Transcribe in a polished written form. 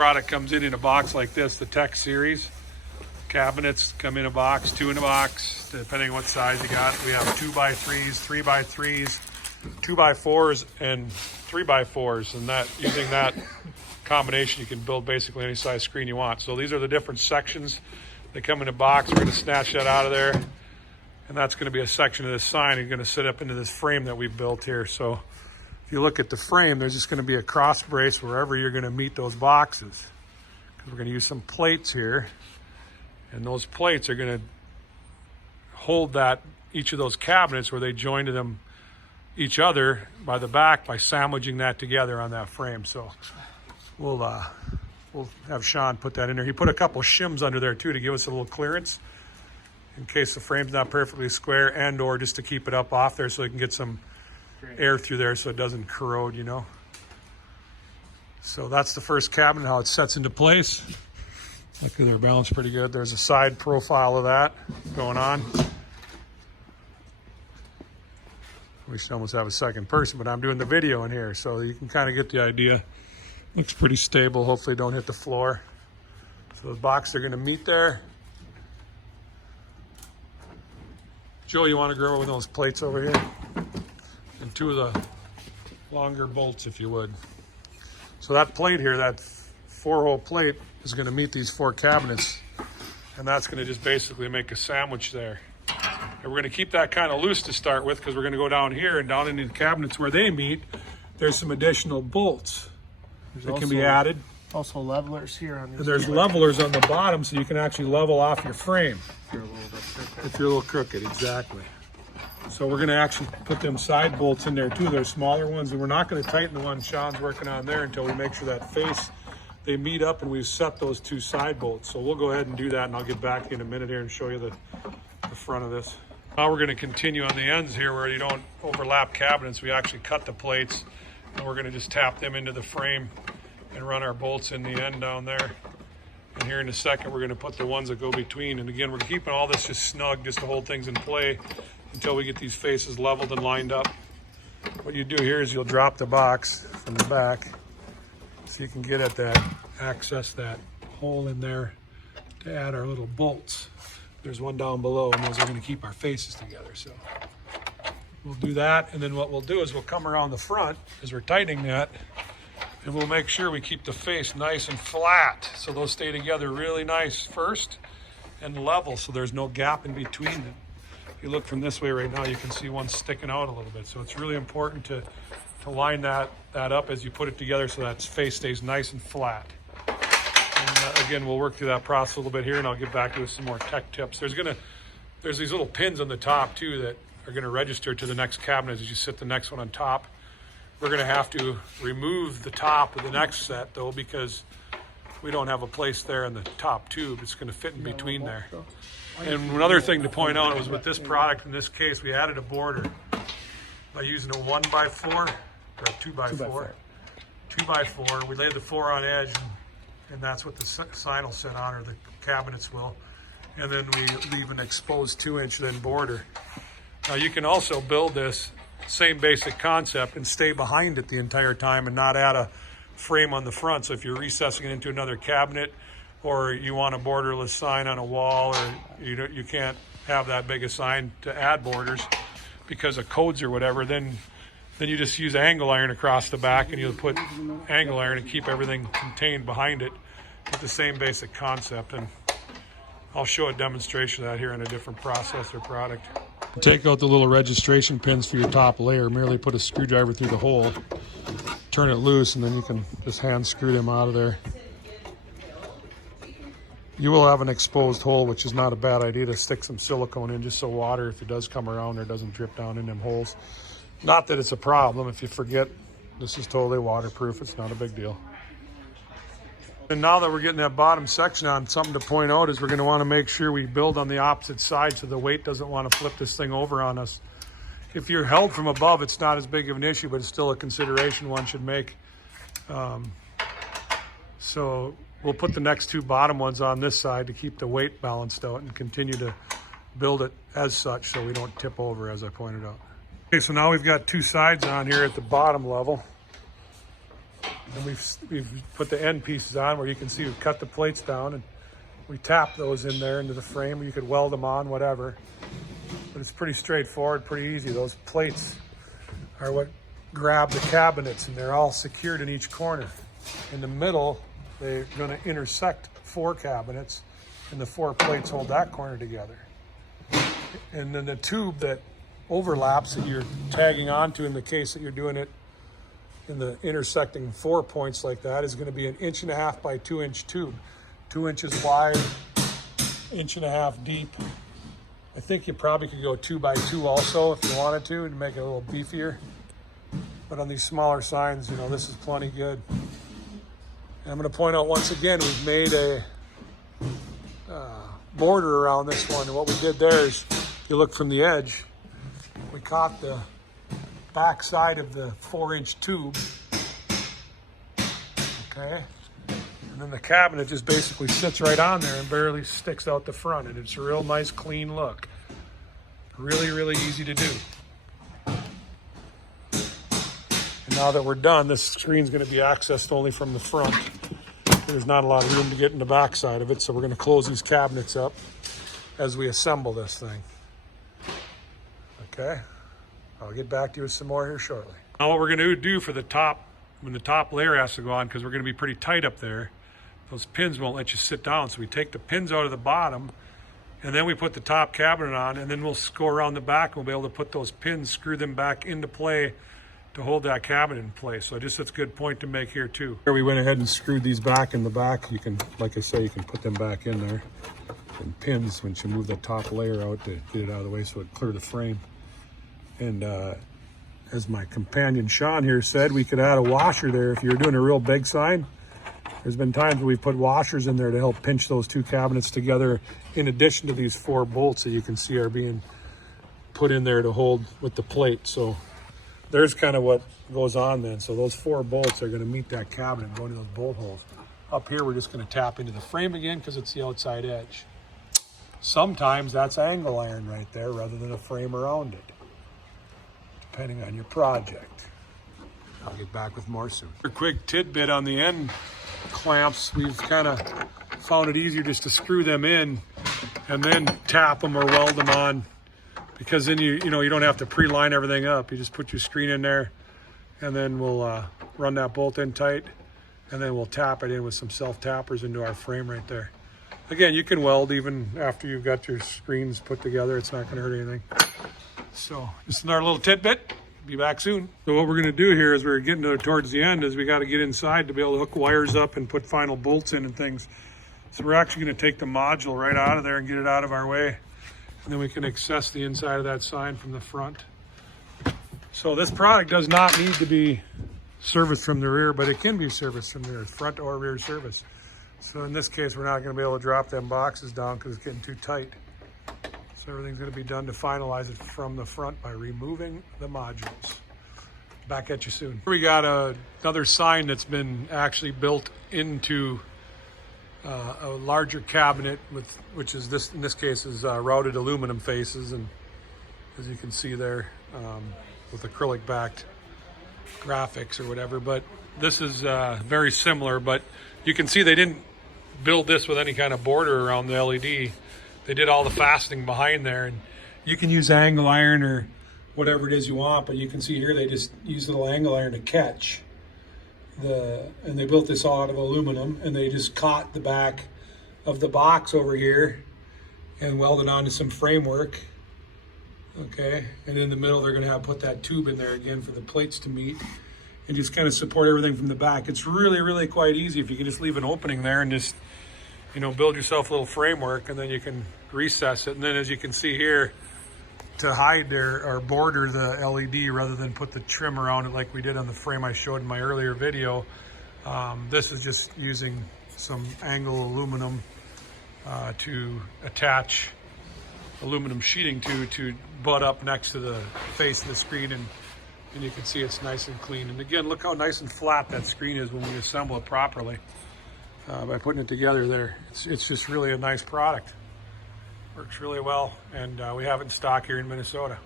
Product comes in a box like this, the TEX series. Cabinets come in a box, 2 in a box, depending on what size you got. We have 2x3s, 3x3s, 2x4s, and 3x4s, and that using that combination, you can build basically any size screen you want. So these are the different sections that come in a box. We're going to snatch that out of there, and that's going to be a section of this sign. You're going to sit up into this frame that we've built here. So if you look at the frame, there's just going to be a cross brace wherever you're going to meet those boxes. We're going to use some plates here, and those plates are going to hold that each of those cabinets where they join to them each other by the back by sandwiching that together on that frame. So we'll have Sean put that in there. He put a couple shims under there too to give us a little clearance in case the frame's not perfectly square, and or just to keep it up off there so you can get some air through there so it doesn't corrode, you know. So that's the first cabinet, how it sets into place. Look, they're balanced pretty good. There's a side profile of that going on. We should almost have a second person, but I'm doing the video in here, so you can kind of get the idea. Looks pretty stable. Hopefully don't hit the floor. So those boxes are going to meet there. Joe, you want to go over with those plates over here? And 2 of the longer bolts, if you would. So that plate here, that 4-hole plate, is going to meet these 4 cabinets, and that's going to just basically make a sandwich there. And we're going to keep that kind of loose to start with because we're going to go down here and down into the cabinets where they meet. There's some additional bolts that can be added. Also levelers here on these. And there's levelers on the bottom so you can actually level off your frame. If you're a little bit crooked. If you're a little crooked, exactly. So we're going to actually put them side bolts in there too. They're smaller ones, and we're not going to tighten the one Sean's working on there until we make sure that face, they meet up and we've set those 2 side bolts. So we'll go ahead and do that, and I'll get back in a minute here and show you the front of this. Now we're going to continue on the ends here where you don't overlap cabinets. We actually cut the plates, and we're going to just tap them into the frame and run our bolts in the end down there. And here in a second, we're going to put the ones that go between. And again, we're keeping all this just snug just to hold things in play until we get these faces leveled and lined up. What you do here is you'll drop the box from the back so you can get at that, access that hole in there to add our little bolts. There's one down below, and those are going to keep our faces together. So we'll do that, and then what we'll do is we'll come around the front as we're tightening that, and we'll make sure we keep the face nice and flat so those stay together really nice first and level so there's no gap in between them. If you look from this way right now, you can see one sticking out a little bit. So it's really important to line that up as you put it together so that face stays nice and flat. And again, we'll work through that process a little bit here, and I'll get back to you with some more tech tips. There's these little pins on the top too that are going to register to the next cabinet as you sit the next one on top. We're going to have to remove the top of the next set though, because we don't have a place there in the top tube. It's going to fit in between there. And another thing to point out was with this product, in this case, we added a border by using a 1x4 or a 2x4. 2x4. We laid the 4 on edge, and that's what the sign will sit on, or the cabinets will. And then we leave an exposed 2-inch then border. Now you can also build this same basic concept and stay behind it the entire time and not add a frame on the front. So if you're recessing it into another cabinet, or you want a borderless sign on a wall, or you can't have that big a sign to add borders because of codes or whatever, then you just use angle iron across the back, and you'll put angle iron and keep everything contained behind it with the same basic concept. And I'll show a demonstration of that here in a different process or product. Take out the little registration pins for your top layer. Merely put a screwdriver through the hole, turn it loose, and then you can just hand screw them out of there. You will have an exposed hole, which is not a bad idea to stick some silicone in just so water, if it does come around there, doesn't drip down in them holes. Not that it's a problem. If you forget, this is totally waterproof. It's not a big deal. And now that we're getting that bottom section on, something to point out is we're going to want to make sure we build on the opposite side so the weight doesn't want to flip this thing over on us. If you're held from above, it's not as big of an issue, but it's still a consideration one should make. So we'll put the next 2 bottom ones on this side to keep the weight balanced out and continue to build it as such so we don't tip over, as I pointed out. Okay, so now we've got 2 sides on here at the bottom level. And we've put the end pieces on where you can see we've cut the plates down and we tap those in there into the frame. You could weld them on, whatever. But it's pretty straightforward, pretty easy. Those plates are what grab the cabinets, and they're all secured in each corner. In the middle, they're going to intersect 4 cabinets, and the 4 plates hold that corner together. And then the tube that overlaps that you're tagging onto, in the case that you're doing it in the intersecting 4 points like that, is going to be an 1.5 by 2 inch tube, 2 inches wide, 1.5 inches deep. I think you probably could go 2 by 2 also if you wanted to make it a little beefier. But on these smaller signs, you know, this is plenty good. And I'm going to point out once again, we've made a border around this one. And what we did there is, if you look from the edge, we caught the back side of the 4-inch tube. Okay. And then the cabinet just basically sits right on there and barely sticks out the front. And it's a real nice, clean look. Really, really easy to do. And now that we're done, this screen's going to be accessed only from the front. There's not a lot of room to get in the back side of it, so we're going to close these cabinets up as we assemble this thing. Okay, I'll get back to you with some more here shortly. Now what we're going to do for the top, when the top layer has to go on, because we're going to be pretty tight up there, those pins won't let you sit down, so we take the pins out of the bottom, and then we put the top cabinet on, and then we'll go around the back, and we'll be able to put those pins, screw them back into play to hold that cabinet in place. So just that's a good point to make here too. Here we went ahead and screwed these back in the back. You can, like I say, you can put them back in there. And pins, once you move the top layer out to get it out of the way so it clear the frame. And as my companion Sean here said, we could add a washer there if you're doing a real big sign. There's been times where we've put washers in there to help pinch those 2 cabinets together, in addition to these 4 bolts that you can see are being put in there to hold with the plate. So there's kind of what goes on then. So those 4 bolts are going to meet that cabinet and go into those bolt holes. Up here, we're just going to tap into the frame again because it's the outside edge. Sometimes that's angle iron right there rather than a frame around it, depending on your project. I'll get back with more soon. A quick tidbit on the end clamps. We've kind of found it easier just to screw them in and then tap them or weld them on, because then you don't have to pre-line everything up. You just put your screen in there, and then we'll run that bolt in tight, and then we'll tap it in with some self-tappers into our frame right there. Again, you can weld even after you've got your screens put together. It's not going to hurt anything. So just another little tidbit. Be back soon. So what we're going to do here as we're getting towards the end is we got to get inside to be able to hook wires up and put final bolts in and things. So we're actually going to take the module right out of there and get it out of our way. And then we can access the inside of that sign from the front. So this product does not need to be serviced from the rear, but it can be serviced from the rear, front or rear service. So in this case, we're not going to be able to drop them boxes down because it's getting too tight. So everything's going to be done to finalize it from the front by removing the modules. Back at you soon. Here we got another sign that's been actually built into a larger cabinet, which is this, in this case, is routed aluminum faces, and as you can see there, with acrylic backed graphics or whatever. But this is very similar, but you can see they didn't build this with any kind of border around the LED. They did all the fastening behind there, and you can use angle iron or whatever it is you want, but you can see here they just use a little angle iron to catch. And they built this all out of aluminum, and they just caught the back of the box over here and welded onto some framework. Okay, and in the middle they're going to have put that tube in there again for the plates to meet and just kind of support everything from the back. It's really, really quite easy if you can just leave an opening there and just, build yourself a little framework, and then you can recess it. And then as you can see here, to hide or border the LED rather than put the trim around it like we did on the frame I showed in my earlier video, this is just using some angle aluminum to attach aluminum sheeting to butt up next to the face of the screen, and you can see it's nice and clean. And again, look how nice and flat that screen is when we assemble it properly by putting it together there. It's just really a nice product. Works really well, and we have it in stock here in Minnesota.